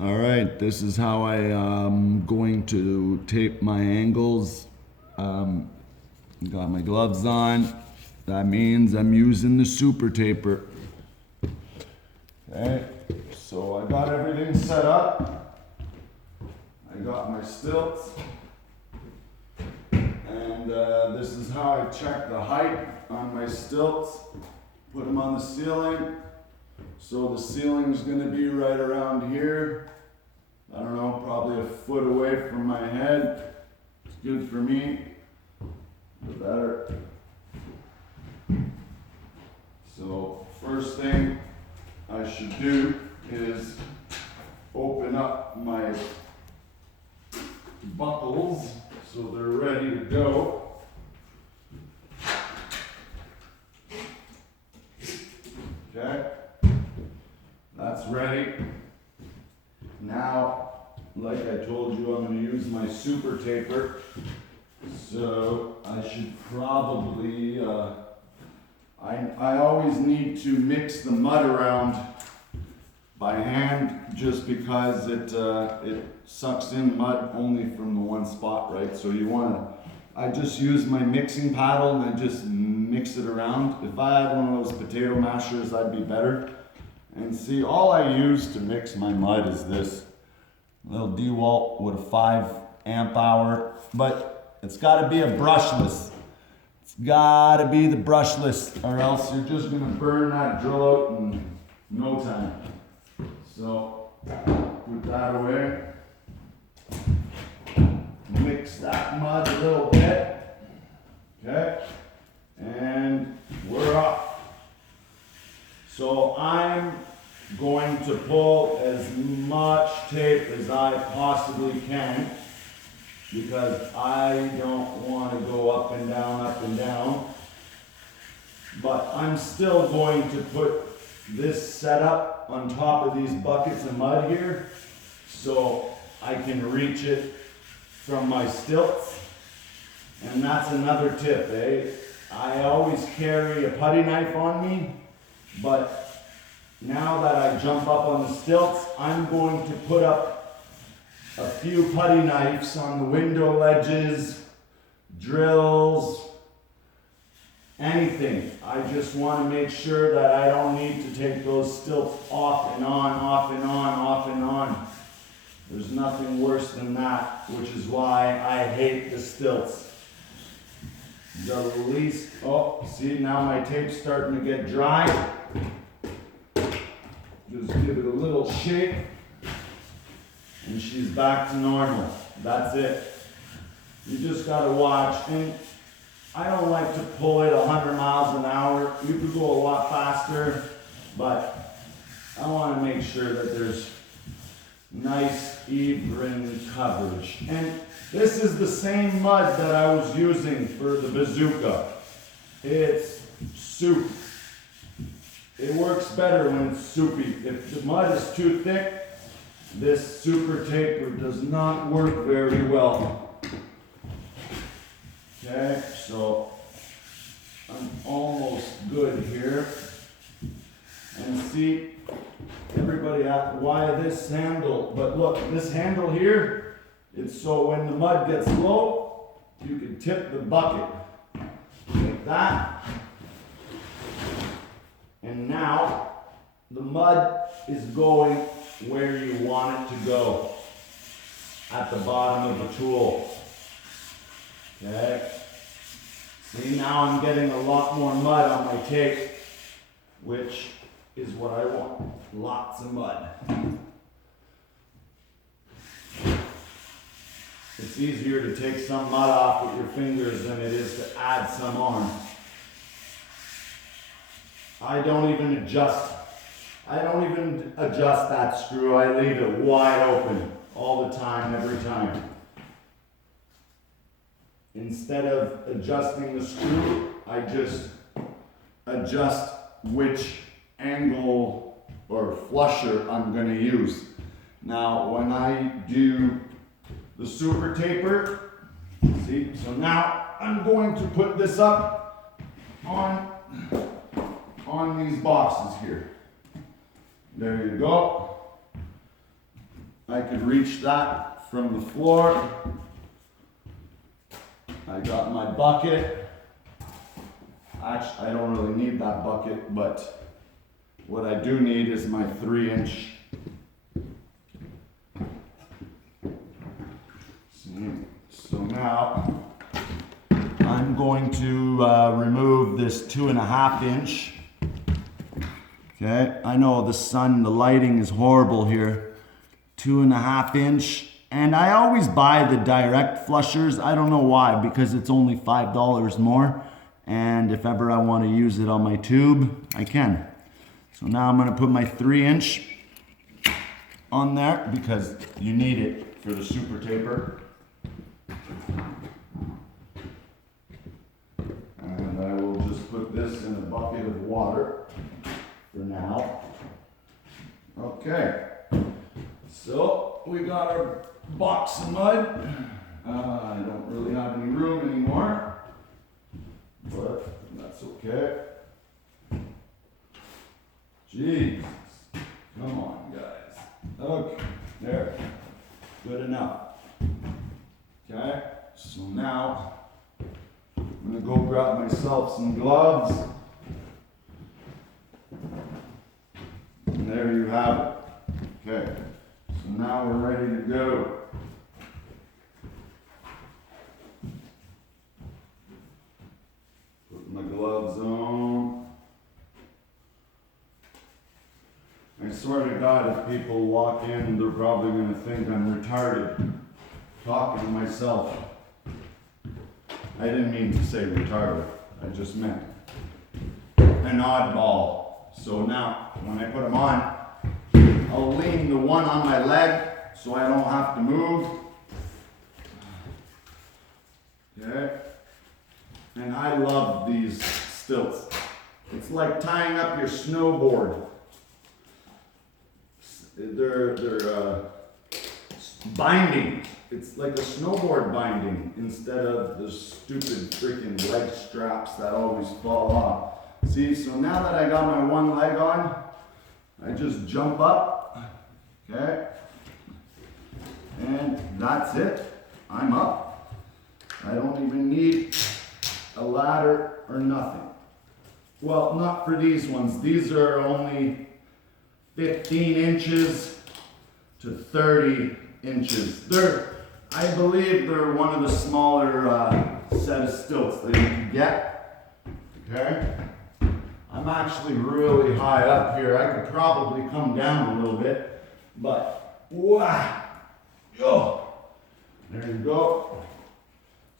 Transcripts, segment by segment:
All right, this is how I am going to tape my angles. Got my gloves on. That means I'm using the super taper. Okay, so I got everything set up. I got my stilts. And this is how I check the height on my stilts. Put them on the ceiling. So the ceiling is going to be right around here. I don't know, probably a foot away from my head. It's good for me. The better. So first thing I should do is open up my buckles so they're ready to go. Okay, that's ready. Now, like I told you, I'm going to use my super taper. So I should probably, I always need to mix the mud around by hand just because it sucks in mud only from the one spot, right? So you want to, I just use my mixing paddle and I just mix it around. If I had one of those potato mashers, that'd be better. And see, all I use to mix my mud is this little DeWalt with a 5 amp hour, but it's got to be a brushless. It's got to be the brushless, or else you're just going to burn that drill out in no time. So put that away. Mix that mud a little bit. Okay, and we're off. So I'm going to pull as much tape as I possibly can because I don't want to go up and down. But I'm still going to put this setup on top of these buckets of mud here so I can reach it from my stilts. And that's another tip, I always carry a putty knife on me, but now that I jump up on the stilts, I'm going to put up a few putty knives on the window ledges, drills, anything. I just want to make sure that I don't need to take those stilts off and on, off and on, off and on. There's nothing worse than that, which is why I hate the stilts. The least, oh, see, now my tape's starting to get dry. Just give it a little shake, and she's back to normal. That's it. You just gotta watch, and I don't like to pull it 100 miles an hour. You could go a lot faster, but I want to make sure that there's nice, even coverage. And this is the same mud that I was using for the bazooka. It's soup. It works better when it's soupy. If the mud is too thick, this super taper does not work very well. Okay, so I'm almost good here. And see, everybody asked why this handle, but look, this handle here, it's so when the mud gets low, you can tip the bucket like that. And now the mud is going where you want it to go, at the bottom of the tool. Okay. See, now I'm getting a lot more mud on my tape, which is what I want. Lots of mud. It's easier to take some mud off with your fingers than it is to add some on. I don't even adjust that screw. I leave it wide open all the time, every time. Instead of adjusting the screw, I just adjust which angle or flusher I'm going to use. Now, when I do the super taper, see, so now I'm going to put this up on these boxes here. There you go. I could reach that from the floor. I got my bucket. Actually, I don't really need that bucket, but what I do need is my 3-inch. So now I'm going to remove this 2.5 inch. Okay, I know the lighting is horrible here. 2.5 inch. And I always buy the direct flushers. I don't know why, because it's only $5 more. And if ever I want to use it on my tube, I can. So now I'm going to put my 3-inch on there because you need it for the super taper. And I will just put this in a bucket of water for now. Okay, so we got our box of mud. I don't really have any room anymore, but that's okay. Jesus, come on guys. Okay, there, good enough. Okay, so now I'm gonna go grab myself some gloves. And there you have it. Okay, so now we're ready to go. Put my gloves on. I swear to God, if people walk in, they're probably gonna think I'm retarded. Talking to myself. I didn't mean to say retarded. I just meant an oddball. So now, when I put them on, I'll lean the one on my leg so I don't have to move. Okay. And I love these stilts. It's like tying up your snowboard. They're binding. It's like a snowboard binding instead of the stupid freaking leg straps that always fall off. See, so now that I got my one leg on, I just jump up, okay? And that's it. I'm up. I don't even need a ladder or nothing. Well, not for these ones. These are only 15 inches to 30 inches. I believe they're one of the smaller set of stilts that you can get. Okay? I'm actually really high up here. I could probably come down a little bit, but wow, there you go.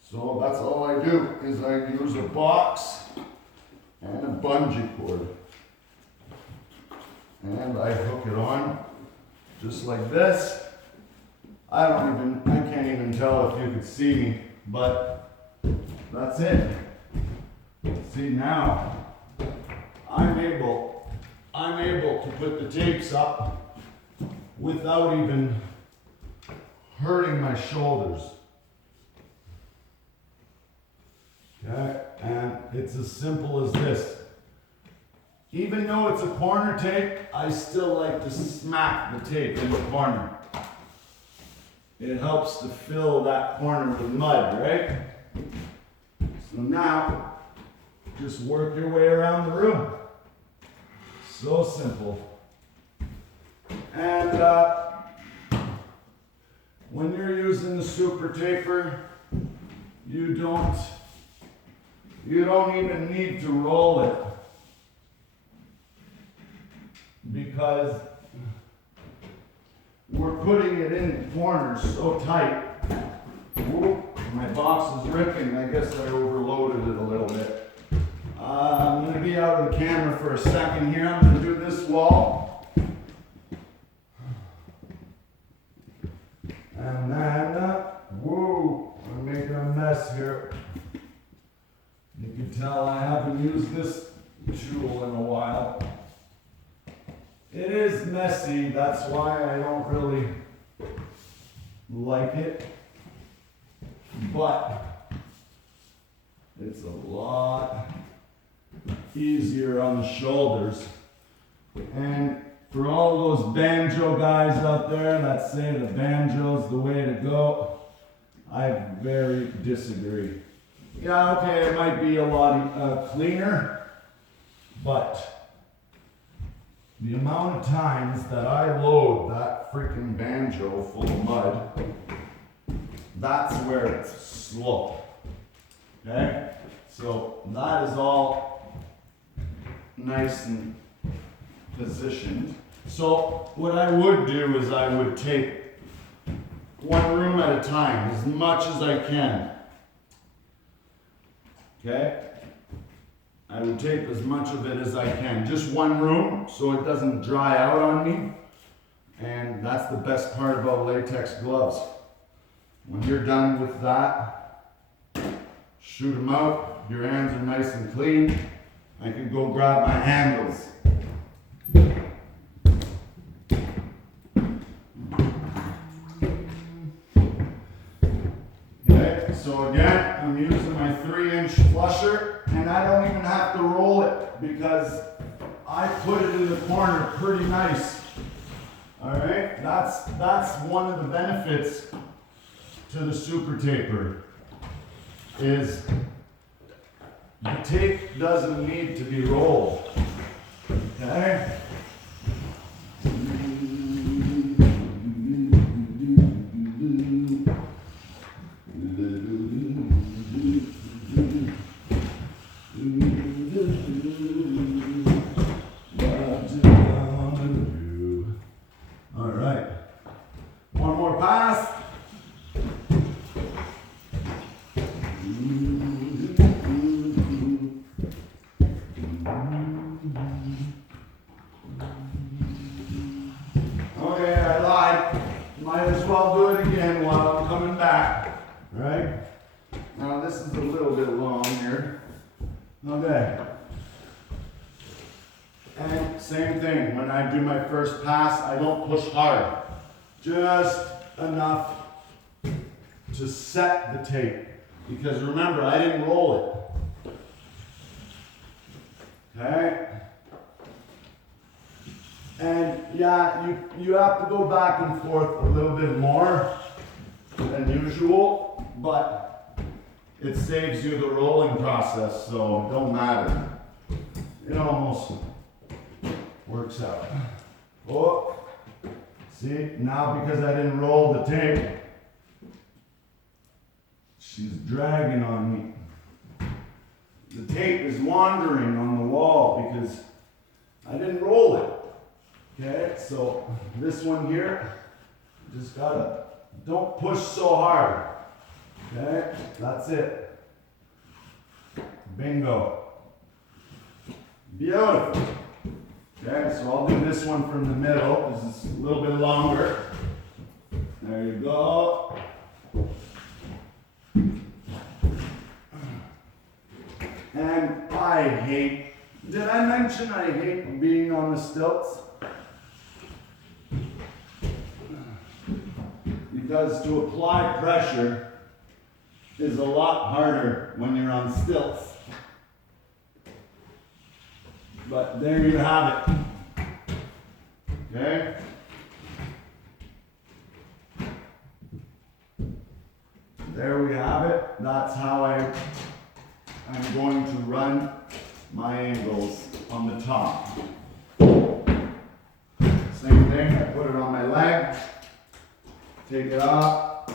So that's all I do is I use a box and a bungee cord. And I hook it on just like this. I can't even tell if you could see me, but that's it. See now, I'm able to put the tapes up without even hurting my shoulders. Okay, and it's as simple as this. Even though it's a corner tape, I still like to smack the tape in the corner. It helps to fill that corner with mud, right? So now, just work your way around the room. So simple. And when you're using the super taper, you don't even need to roll it, because we're putting it in corners so tight. Ooh, my box is ripping. I guess I overloaded it a little bit. I'm going to be out of the camera for a second here. I'm going to do this wall. And then, whoa, I'm making a mess here. You can tell I haven't used this tool in a while. It is messy, that's why I don't really like it. But it's a lot easier on the shoulders. And For all those banjo guys out there that say the banjo's the way to go, I very disagree. Yeah, okay, it might be a lot cleaner, but the amount of times that I load that freaking banjo full of mud, that's where it's slow. Okay? So that is all nice and positioned. So what I would do is I would take one room at a time, as much as I can. Okay? I would take as much of it as I can. Just one room so it doesn't dry out on me. And that's the best part about latex gloves. When you're done with that, shoot them out. Your hands are nice and clean. I can go grab my handles. Okay, so again, I'm using my 3-inch flusher, and I don't even have to roll it because I put it in the corner pretty nice. All right, that's one of the benefits to the super taper is the tape doesn't need to be rolled. Okay? All right. One more pass. Okay, I lied. Might as well do it again while I'm coming back. Right? Now this is a little bit long here. Okay. And same thing, when I do my first pass, I don't push hard. Just enough to set the tape. Because remember, I didn't roll it. Okay? And yeah, you have to go back and forth a little bit more than usual, but it saves you the rolling process, so it don't matter. It almost works out. Oh, see, now because I didn't roll the tape, she's dragging on me. The tape is wandering on the wall because I didn't roll it. Okay, so this one here, just gotta, don't push so hard. Okay, that's it. Bingo. Beautiful. Okay, so I'll do this one from the middle. This is a little bit longer. There you go. And I hate, did I mention I hate being on the stilts? Because to apply pressure is a lot harder when you're on stilts. But there you have it. Okay? There we have it. That's how I'm going to run my angles on the top. Same thing, I put it on my leg, take it off,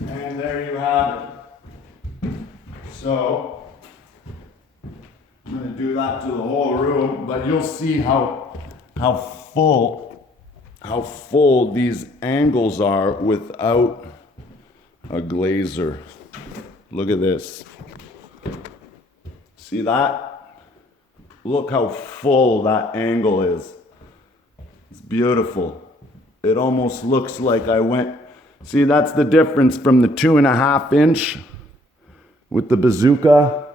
and there you have it. So, I'm going to do that to the whole room, but you'll see how full these angles are without a glazer. Look at this. See that? Look how full that angle is. It's beautiful. It almost looks like I went, see, that's the difference from the 2.5 inch with the bazooka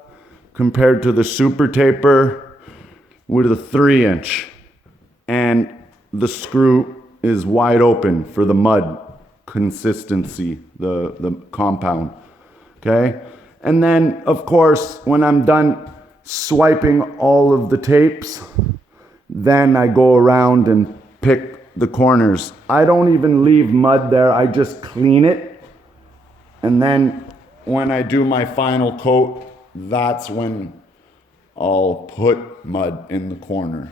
compared to the super taper with a 3 inch. And the screw is wide open for the mud consistency, the compound. Okay? And then, of course, when I'm done swiping all of the tapes. Then I go around and pick the corners. I don't even leave mud there. I just clean it. And then when I do my final coat, that's when I'll put mud in the corner,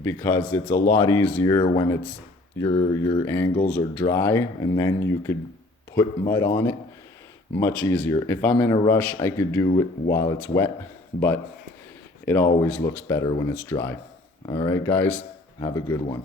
because it's a lot easier when it's your angles are dry, and then you could put mud on it. Much easier. If I'm in a rush, I could do it while it's wet, but it always looks better when it's dry. All right, guys, have a good one.